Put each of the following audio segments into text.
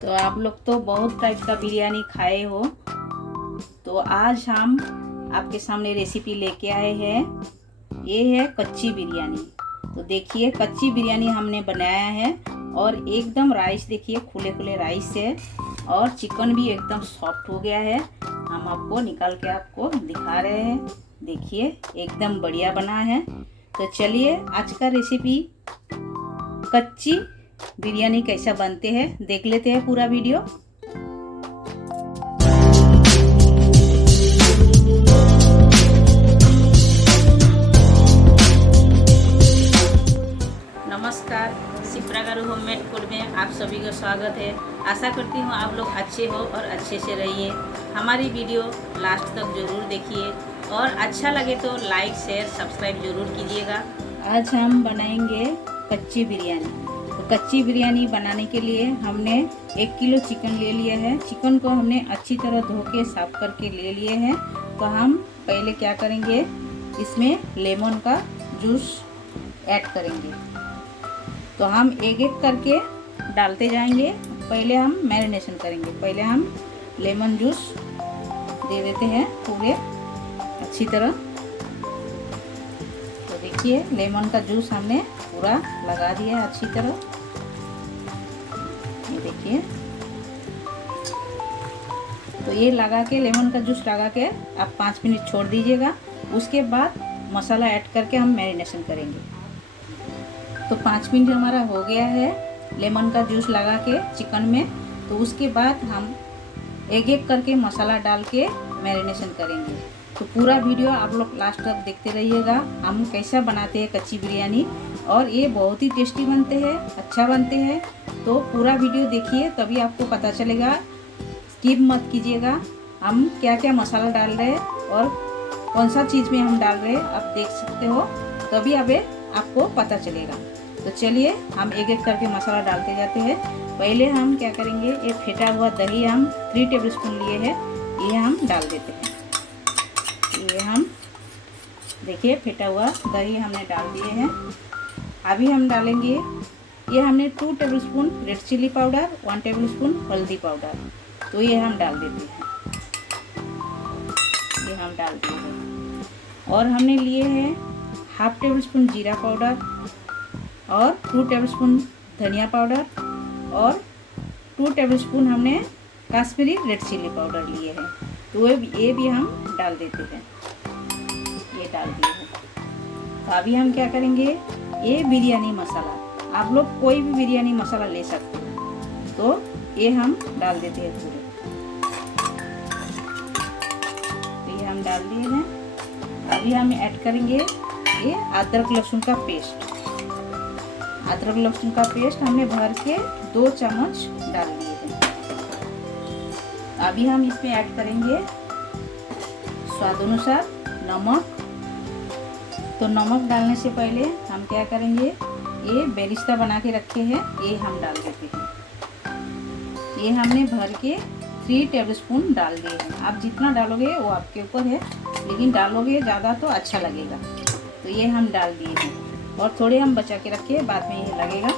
तो आप लोग तो बहुत टाइप का बिरयानी खाए हो। तो आज हम आपके सामने रेसिपी लेके आए हैं। ये है कच्ची बिरयानी। तो देखिए कच्ची बिरयानी हमने बनाया है और एकदम राइस देखिए खुले खुले राइस है और चिकन भी एकदम सॉफ्ट हो गया है। हम आपको निकाल के आपको दिखा रहे हैं। देखिए एकदम बढ़िया बना है। तो चलिए आज का रेसिपी कच्ची बिरयानी कैसा बनते हैं देख लेते हैं पूरा वीडियो। नमस्कार, शिप्रा गारू होममेड फूड में आप सभी का स्वागत है। आशा करती हूँ आप लोग अच्छे हो और अच्छे से रहिए। हमारी वीडियो लास्ट तक ज़रूर देखिए और अच्छा लगे तो लाइक शेयर सब्सक्राइब ज़रूर कीजिएगा। आज हम बनाएंगे कच्ची बिरयानी। तो कच्ची बिरयानी बनाने के लिए हमने 1 किलो चिकन ले लिया है। चिकन को हमने अच्छी तरह धो के साफ करके ले लिए हैं। तो हम पहले क्या करेंगे, इसमें लेमन का जूस ऐड करेंगे। तो हम एक एक करके डालते जाएंगे। पहले हम मैरिनेशन करेंगे। पहले हम लेमन जूस दे देते हैं पूरे अच्छी तरह। तो देखिए लेमन का जूस हमने पूरा लगा दिया अच्छी तरह। ये देखिए, तो ये लगा के लेमन का जूस लगा के आप 5 मिनट छोड़ दीजिएगा। उसके बाद मसाला ऐड करके हम मैरिनेशन करेंगे। तो 5 मिनट हमारा हो गया है लेमन का जूस लगा के चिकन में। तो उसके बाद हम एक एक करके मसाला डाल के मैरिनेशन करेंगे। तो पूरा वीडियो आप लोग लास्ट तक देखते रहिएगा। हम कैसा बनाते हैं कच्ची बिरयानी और ये बहुत ही टेस्टी बनते हैं, अच्छा बनते हैं। तो पूरा वीडियो देखिए तभी आपको पता चलेगा। स्किप मत कीजिएगा। हम क्या क्या मसाला डाल रहे हैं और कौन सा चीज़ में हम डाल रहे हैं आप देख सकते हो, तभी आपको पता चलेगा। तो चलिए हम एक एक करके मसाला डालते जाते हैं। पहले हम क्या करेंगे, ये फेटा हुआ दही हम 3 टेबलस्पून लिए हैं, ये हम डाल देते हैं। ये हम देखिए फेटा हुआ दही हमने डाल दिए हैं। अभी हम डालेंगे, ये हमने 2 tablespoon red chilli powder, 1 tablespoon हल्दी पाउडर। तो ये हम डाल देते हैं। ये हम डाल दिए हैं। और हमने लिए हैं 1/2 टेबलस्पून जीरा पाउडर और 2 टेबलस्पून धनिया पाउडर और 2 टेबलस्पून हमने कश्मीरी रेड चिली पाउडर लिए हैं। तो ये भी हम डाल देते हैं। ये डाल दिए हैं। तो अभी हम क्या करेंगे, ये बिरयानी मसाला आप लोग कोई भी बिरयानी मसाला ले सकते हो। तो ये हम डाल देते हैं पूरे। तो ये हम डाल दिए हैं। अभी हम ऐड करेंगे ये अदरक लहसुन का पेस्ट। अदरक लहसुन का पेस्ट हमने भर के 2 चम्मच डाल दिए हैं। अभी हम इसमें ऐड करेंगे स्वाद अनुसार नमक। तो नमक डालने से पहले हम क्या करेंगे, ये बेरिस्ता बना के रखे हैं, ये हम डाल देते हैं। ये हमने भर के 3 टेबलस्पून डाल दिए हैं। आप जितना डालोगे वो आपके ऊपर है, लेकिन डालोगे ज़्यादा तो अच्छा लगेगा। तो ये हम डाल दिए हैं और थोड़े हम बचा के रखे, बाद में ये लगेगा।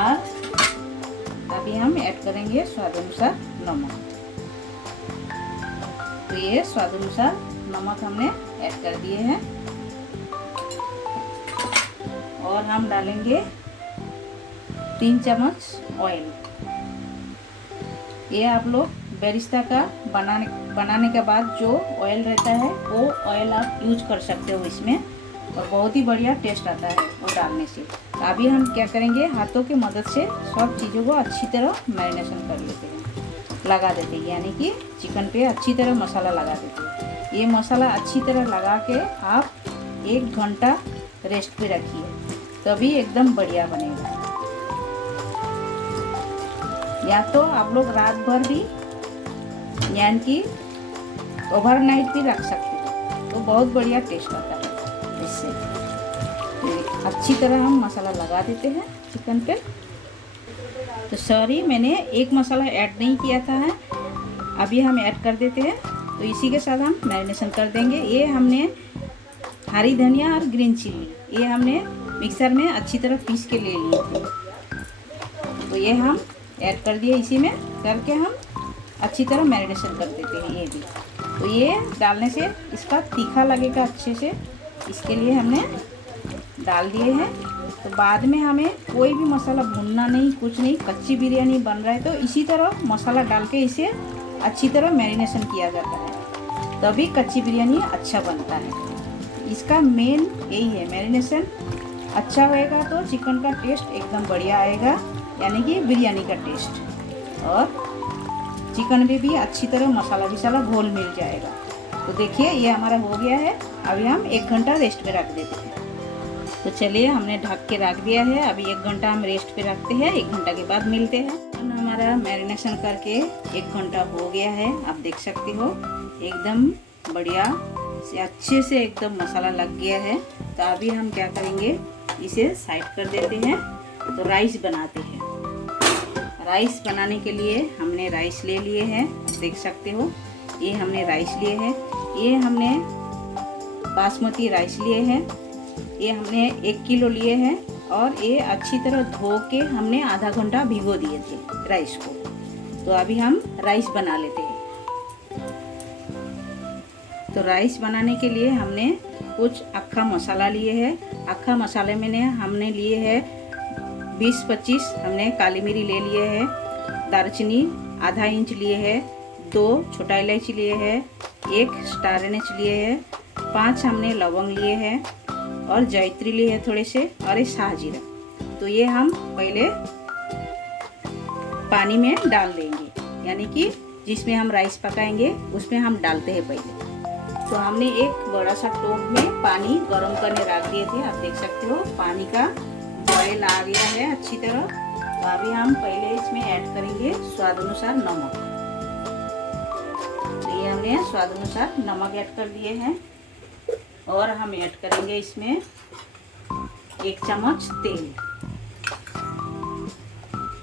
और अभी हम ऐड करेंगे स्वाद अनुसार नमक। तो ये स्वाद अनुसार नमक हमने ऐड कर दिए हैं। और हम डालेंगे 3 चम्मच ऑयल। ये आप लोग बेरिस्ता का बनाने के बाद जो ऑयल रहता है वो ऑयल आप यूज कर सकते हो इसमें, और बहुत ही बढ़िया टेस्ट आता है वो डालने से। अभी हम क्या करेंगे, हाथों की मदद से सब चीज़ों को अच्छी तरह मैरिनेशन कर लेते हैं, लगा देते हैं। यानी कि चिकन पे अच्छी तरह मसाला लगा देते हैं। ये मसाला अच्छी तरह लगा के आप 1 घंटा रेस्ट पे रखिए, तभी एकदम बढ़िया बनेगा। या तो आप लोग रात भर भी यानी कि ओवरनाइट भी रख सकते हो, तो बहुत बढ़िया टेस्ट आता है इससे। अच्छी तरह हम मसाला लगा देते हैं चिकन पे। तो सॉरी मैंने एक मसाला ऐड नहीं किया था है, अभी हम ऐड कर देते हैं। तो इसी के साथ हम मैरिनेशन कर देंगे। ये हमने हरी धनिया और ग्रीन चिल्ली ये हमने मिक्सर में अच्छी तरह पीस के ले लिए थे। तो ये हम ऐड कर दिए। इसी में करके हम अच्छी तरह मैरिनेशन कर देते हैं ये भी। तो ये डालने से इसका तीखा लगेगा अच्छे से, इसके लिए हमने डाल दिए हैं। तो बाद में हमें कोई भी मसाला भूनना नहीं, कुछ नहीं। कच्ची बिरयानी बन रहा है तो इसी तरह मसाला डाल के इसे अच्छी तरह मैरिनेशन किया जाता है, तभी कच्ची बिरयानी अच्छा बनता है। इसका मेन यही है, मैरिनेशन अच्छा होएगा तो चिकन का टेस्ट एकदम बढ़िया आएगा, यानी कि बिरयानी का टेस्ट। और चिकन में भी अच्छी तरह मसाला विसाला घोल मिल जाएगा। तो देखिए ये हमारा हो गया है। अभी हम 1 घंटा रेस्ट पे रख देते हैं। तो चलिए हमने ढक के रख दिया है। अभी 1 घंटा हम रेस्ट पे रखते हैं, 1 घंटा के बाद मिलते हैं। हमारा मैरिनेशन करके 1 घंटा हो गया है, आप देख सकते हो एकदम बढ़िया से अच्छे से एकदम मसाला लग गया है। तो अभी हम क्या करेंगे, इसे साइड कर देते हैं। तो राइस बनाते हैं। राइस बनाने के लिए हमने राइस ले लिए हैं, देख सकते हो ये हमने राइस लिए हैं। ये हमने बासमती राइस लिए हैं, ये हमने 1 किलो लिए हैं। और ये अच्छी तरह धो के हमने आधा घंटा भिगो दिए थे राइस को। तो अभी हम राइस बना लेते हैं। तो राइस बनाने के लिए हमने कुछ अक्खा मसाला लिए हैं। अक्खा मसाले में हमने लिए हैं 20-25 हमने काली मिरी ले लिए हैं, दालचीनी आधा इंच लिए हैं, 2 छोटा इलायची लिए हैं, 1 स्टार एनेच लिए हैं, 5 हमने लौंग लिए हैं और जायत्री लिए हैं थोड़े से, और ये शाहजीरा। तो ये हम पहले पानी में डाल देंगे, यानी कि जिसमें हम राइस पकाएंगे उसमें हम डालते हैं पहले। तो हमने एक बड़ा सा टोप में पानी गर्म करने रख दिए थे, आप देख सकते हो पानी का बॉयल आ गया है अच्छी तरह। तो अभी हम पहले इसमें ऐड करेंगे स्वाद अनुसार नमक। तो ये हमने स्वाद अनुसार नमक ऐड कर दिए हैं। और हम ऐड करेंगे इसमें 1 चम्मच तेल।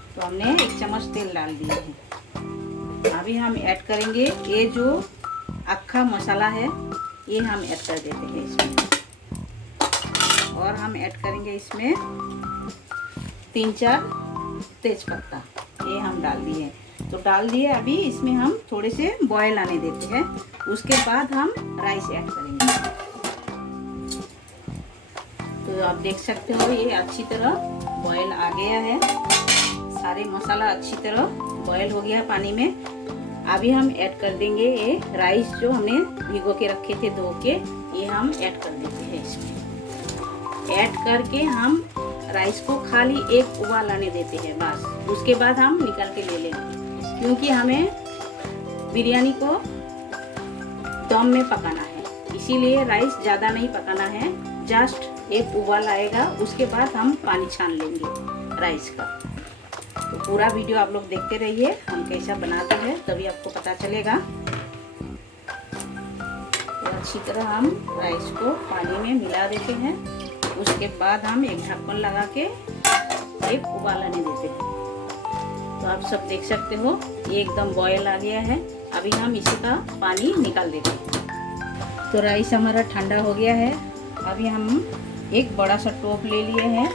तो हमने 1 चम्मच तेल डाल दिए हैं। अभी हम ऐड करेंगे ये जो अक्खा मसाला है, ये हम ऐड कर देते हैं इसमें। और हम ऐड करेंगे इसमें 3-4 तेजपत्ता, ये हम डाल दिए। तो डाल दिए। अभी इसमें हम थोड़े से बॉयल आने देते हैं, उसके बाद हम राइस ऐड करेंगे। तो आप देख सकते हो ये अच्छी तरह बॉयल आ गया है, सारे मसाला अच्छी तरह बॉयल हो गया पानी में। अभी हम ऐड कर देंगे ये राइस जो हमने भिगो के रखे थे धो के, ये हम ऐड कर देते हैं इसमें। ऐड करके हम राइस को खाली एक उबाल आने देते हैं बस, उसके बाद हम निकाल के ले लेंगे, क्योंकि हमें बिरयानी को दम में पकाना है, इसीलिए राइस ज़्यादा नहीं पकाना है। जस्ट एक उबाल आएगा, उसके बाद हम पानी छान लेंगे राइस का। तो पूरा वीडियो आप लोग देखते रहिए, हम कैसा बनाते हैं तभी आपको पता चलेगा। तो अच्छी तरह हम राइस को पानी में मिला देते हैं, उसके बाद हम एक ढक्कन लगा के एक उबाल आने देते हैं। तो आप सब देख सकते हो ये एकदम बॉयल आ गया है। अभी हम इसी का पानी निकाल देते हैं। तो राइस हमारा ठंडा हो गया है। अभी हम एक बड़ा सा टोप ले लिए हैं।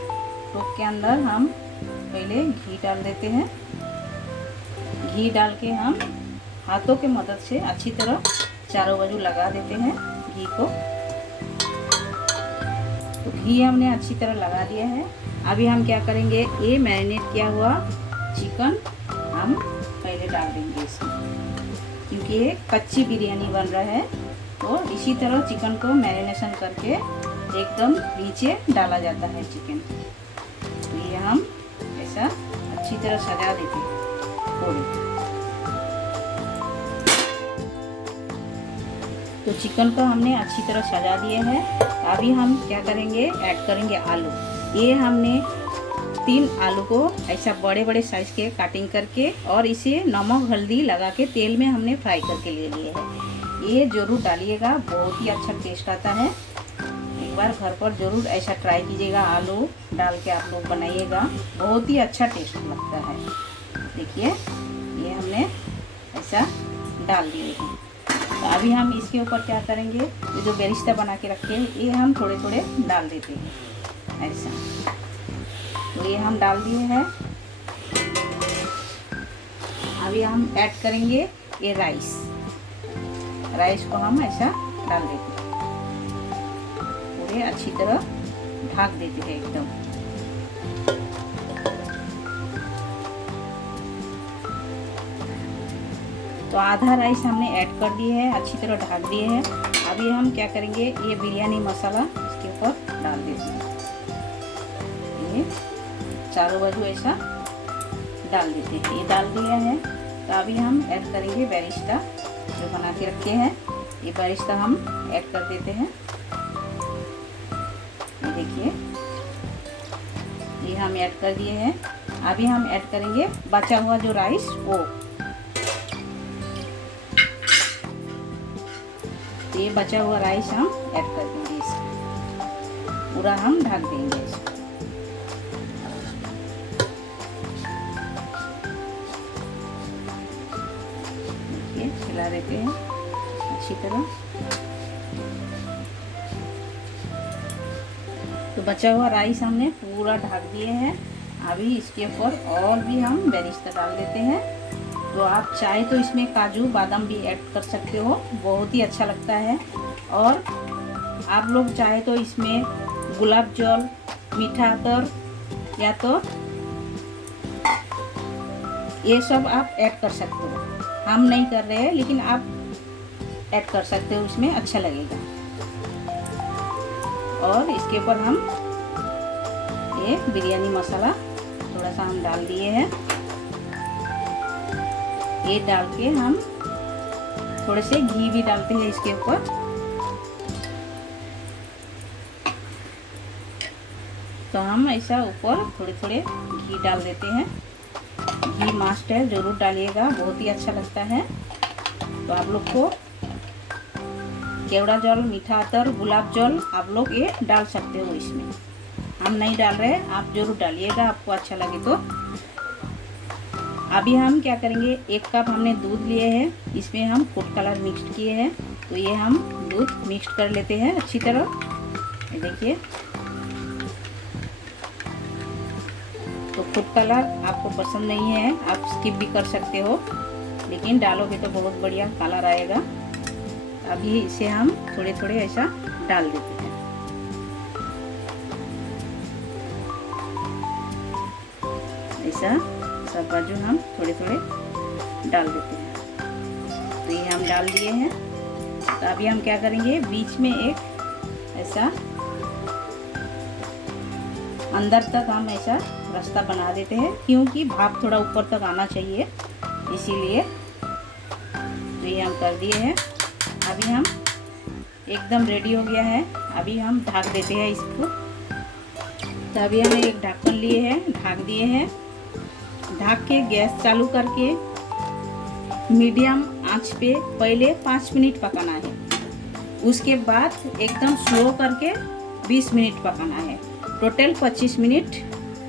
टोप के अंदर हम पहले घी डाल देते हैं। घी डाल के हम हाथों के मदद से अच्छी तरह चारों बाजू लगा देते हैं घी को। तो घी हमने अच्छी तरह लगा दिया है। अभी हम क्या करेंगे, ये मैरिनेट किया हुआ चिकन हम पहले डाल देंगे इसमें, क्योंकि ये कच्ची बिरयानी बन रहा है। तो इसी तरह चिकन को मैरिनेशन करके एकदम नीचे डाला जाता है चिकन। तो ये हम ऐसा अच्छी तरह सजा देते हैं पूरी। तो चिकन को हमने अच्छी तरह सजा दिया है। अभी हम क्या करेंगे, ऐड करेंगे आलू। ये हमने 3 आलू को ऐसा बड़े बड़े साइज के काटिंग करके और इसे नमक हल्दी लगा के तेल में हमने फ्राई करके ले लिए है। ये ज़रूर डालिएगा, बहुत ही अच्छा टेस्ट आता है। एक बार घर पर ज़रूर ऐसा ट्राई कीजिएगा, आलू डाल के आप लोग बनाइएगा, बहुत ही अच्छा टेस्ट लगता है। देखिए ये हमने ऐसा डाल दिए हैं। तो अभी हम इसके ऊपर क्या करेंगे, ये जो बेरिस्ता बना के रखे हैं ये हम थोड़े थोड़े डाल देते हैं ऐसा। तो ये हम डाल दिए हैं। अभी हम ऐड करेंगे ये राइस को हम ऐसा डाल देते हैं, पूरे अच्छी तरह ढक देते हैं एकदम। तो आधा राइस हमने ऐड कर दिए है, अच्छी तरह ढक दिए हैं। अभी हम क्या करेंगे, ये बिरयानी मसाला इसके ऊपर डाल देते हैं, ये चारों बाजू ऐसा डाल देते हैं। ये डाल दिया है। तो अभी हम ऐड करेंगे बेरिस्टा जो बना के रखे हैं, ये बेरिस्टा हम ऐड कर देते हैं। ये देखिए, ये हम ऐड कर दिए हैं। अभी हम ऐड करेंगे बचा हुआ जो राइस, वो तो ये बचा हुआ राइस हम ऐड कर देंगे, इसको पूरा हम ढक देंगे इसको। देखिए, खिला देते हैं अच्छी तरह। तो बचा हुआ राइस हमने पूरा ढक दिए हैं। अभी इसके ऊपर और भी हम बेरिस्ता डाल देते हैं। तो आप चाहे तो इसमें काजू बादाम भी ऐड कर सकते हो, बहुत ही अच्छा लगता है। और आप लोग चाहे तो इसमें गुलाब जल, मीठा अतर या तो ये सब आप ऐड कर सकते हो। हम नहीं कर रहे हैं, लेकिन आप ऐड कर सकते हो, इसमें अच्छा लगेगा। और इसके ऊपर हम ये बिरयानी मसाला थोड़ा सा हम डाल दिए हैं। ये डाल के हम थोड़े से घी भी डालते हैं इसके ऊपर। तो हम ऐसा ऊपर थोड़े थोड़े घी डाल देते हैं। घी मस्ट है, ज़रूर डालिएगा, बहुत ही अच्छा लगता है। तो आप लोग को केवड़ा जल, मीठा अतर, गुलाब जल आप लोग ये डाल सकते हो इसमें। हम नहीं डाल रहे, आप जरूर डालिएगा, आपको अच्छा लगे तो। अभी हम क्या करेंगे, 1 कप हमने दूध लिए हैं, इसमें हम फूड कलर मिक्स किए हैं। तो ये हम दूध मिक्स कर लेते हैं अच्छी तरह। ये देखिए, तो फूड कलर आपको पसंद नहीं है आप स्किप भी कर सकते हो, लेकिन डालोगे तो बहुत बढ़िया कलर आएगा। अभी इसे हम थोड़े थोड़े ऐसा डाल देते हैं। ऐसा सब बाजू हम थोड़े थोड़े डाल देते हैं। तो ये हम डाल दिए हैं। तो अभी हम क्या करेंगे, बीच में एक ऐसा अंदर तक हम ऐसा रास्ता बना देते हैं, क्योंकि भाप थोड़ा ऊपर तक आना चाहिए, इसीलिए। तो ये हम कर दिए हैं। अभी हम एकदम रेडी हो गया है। अभी हम ढक देते हैं इसको। तो अभी हम एक ढक्कन लिए हैं, ढक दिए हैं। ढक के गैस चालू करके मीडियम आंच पे पहले 5 मिनट पकाना है। उसके बाद एकदम स्लो करके 20 मिनट पकाना है। टोटल 25 मिनट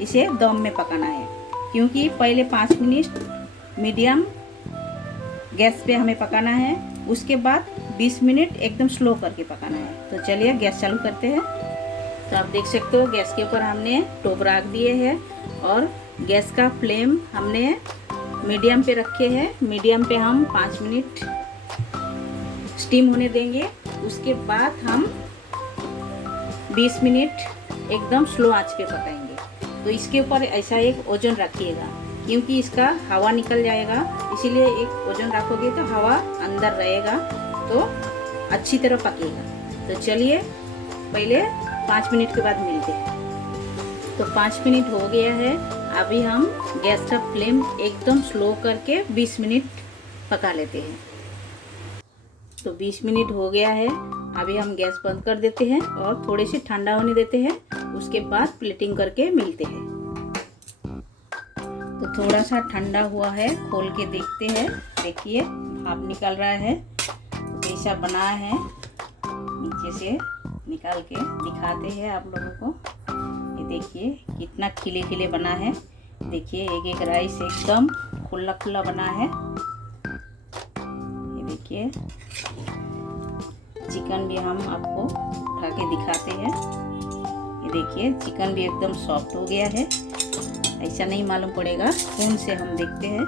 इसे दम में पकाना है, क्योंकि पहले 5 मिनट मीडियम गैस पे हमें पकाना है, उसके बाद 20 मिनट एकदम स्लो करके पकाना है। तो चलिए गैस चालू करते हैं। तो आप देख सकते हो गैस के ऊपर हमने टोप रख दिए हैं और गैस का फ्लेम हमने मीडियम पे रखे हैं। मीडियम पे हम 5 मिनट स्टीम होने देंगे। उसके बाद हम 20 मिनट एकदम स्लो आंच पे पकाएंगे। तो इसके ऊपर ऐसा एक ओजन रखिएगा, क्योंकि इसका हवा निकल जाएगा, इसीलिए एक ओजन रखोगे तो हवा अंदर रहेगा, तो अच्छी तरह पकेगा। तो चलिए पहले 5 मिनट के बाद मिलते हैं। तो 5 मिनट हो गया है। अभी हम गैस का फ्लेम एकदम स्लो करके 20 मिनट पका लेते हैं। तो 20 मिनट हो गया है। अभी हम गैस बंद कर देते हैं और थोड़े से ठंडा होने देते हैं। उसके बाद प्लेटिंग करके मिलते हैं। तो थोड़ा सा ठंडा हुआ है, खोल के देखते हैं। देखिए भाप निकल रहा है, जैसा बना है नीचे से निकाल के दिखाते हैं आप लोगों को। ये देखिए कितना खिले खिले बना है। देखिए एक एक राइस एकदम खुला खुला बना है। ये देखिए चिकन भी हम आपको उठा के दिखाते हैं। ये देखिए चिकन भी एकदम सॉफ्ट हो गया है, ऐसा नहीं मालूम पड़ेगा, स्पून से हम देखते हैं।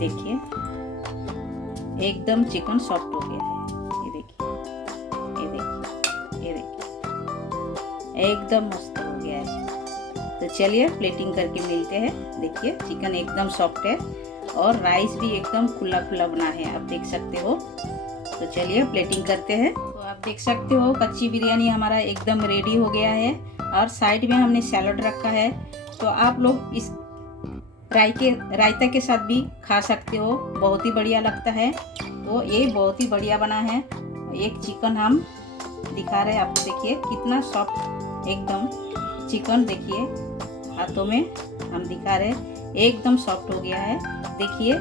देखिए एकदम चिकन सॉफ्ट हो गया है। ये देखिए, ये देखिए, ये देखिए एकदम मस्त हो गया है। तो चलिए प्लेटिंग करके मिलते हैं। देखिए चिकन एकदम सॉफ्ट है और राइस भी एकदम खुला खुला बना है, आप देख सकते हो। तो चलिए प्लेटिंग करते हैं। तो आप देख सकते हो कच्ची बिरयानी हमारा एकदम रेडी हो गया है और साइड में हमने सैलड रखा है। तो आप लोग इस रायता के साथ भी खा सकते हो, बहुत ही बढ़िया लगता है। तो ये बहुत ही बढ़िया बना है। एक चिकन हम दिखा रहे हैं, आप देखिए कितना सॉफ्ट एकदम चिकन, देखिए हाथों में हम दिखा रहे हैं, एकदम सॉफ्ट हो गया है। देखिए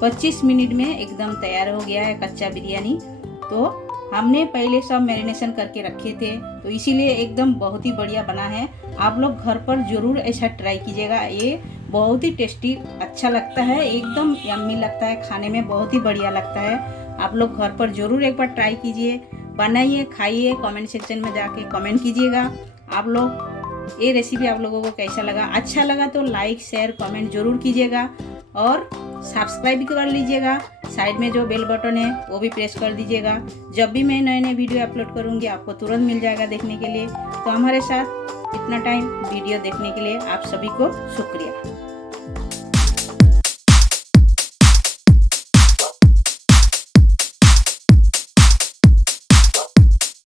25 मिनट में एकदम तैयार हो गया है कच्चा बिरयानी। तो हमने पहले सब मैरिनेशन करके रखे थे, तो इसीलिए एकदम बहुत ही बढ़िया बना है। आप लोग घर पर ज़रूर ऐसा ट्राई कीजिएगा, ये बहुत ही टेस्टी अच्छा लगता है, एकदम यम्मी लगता है, खाने में बहुत ही बढ़िया लगता है। आप लोग घर पर ज़रूर एक बार ट्राई कीजिए, बनाइए, खाइए, कमेंट सेक्शन में जाके कमेंट कीजिएगा आप लोग ये रेसिपी आप लोगों को कैसा लगा। अच्छा लगा तो लाइक शेयर कमेंट जरूर कीजिएगा और सब्सक्राइब भी कर लीजिएगा। साइड में जो बेल बटन है वो भी प्रेस कर दीजिएगा। जब भी मैं नए नए वीडियो अपलोड करूँगी आपको तुरंत मिल जाएगा देखने के लिए। तो हमारे साथ इतना टाइम वीडियो देखने के लिए आप सभी को शुक्रिया।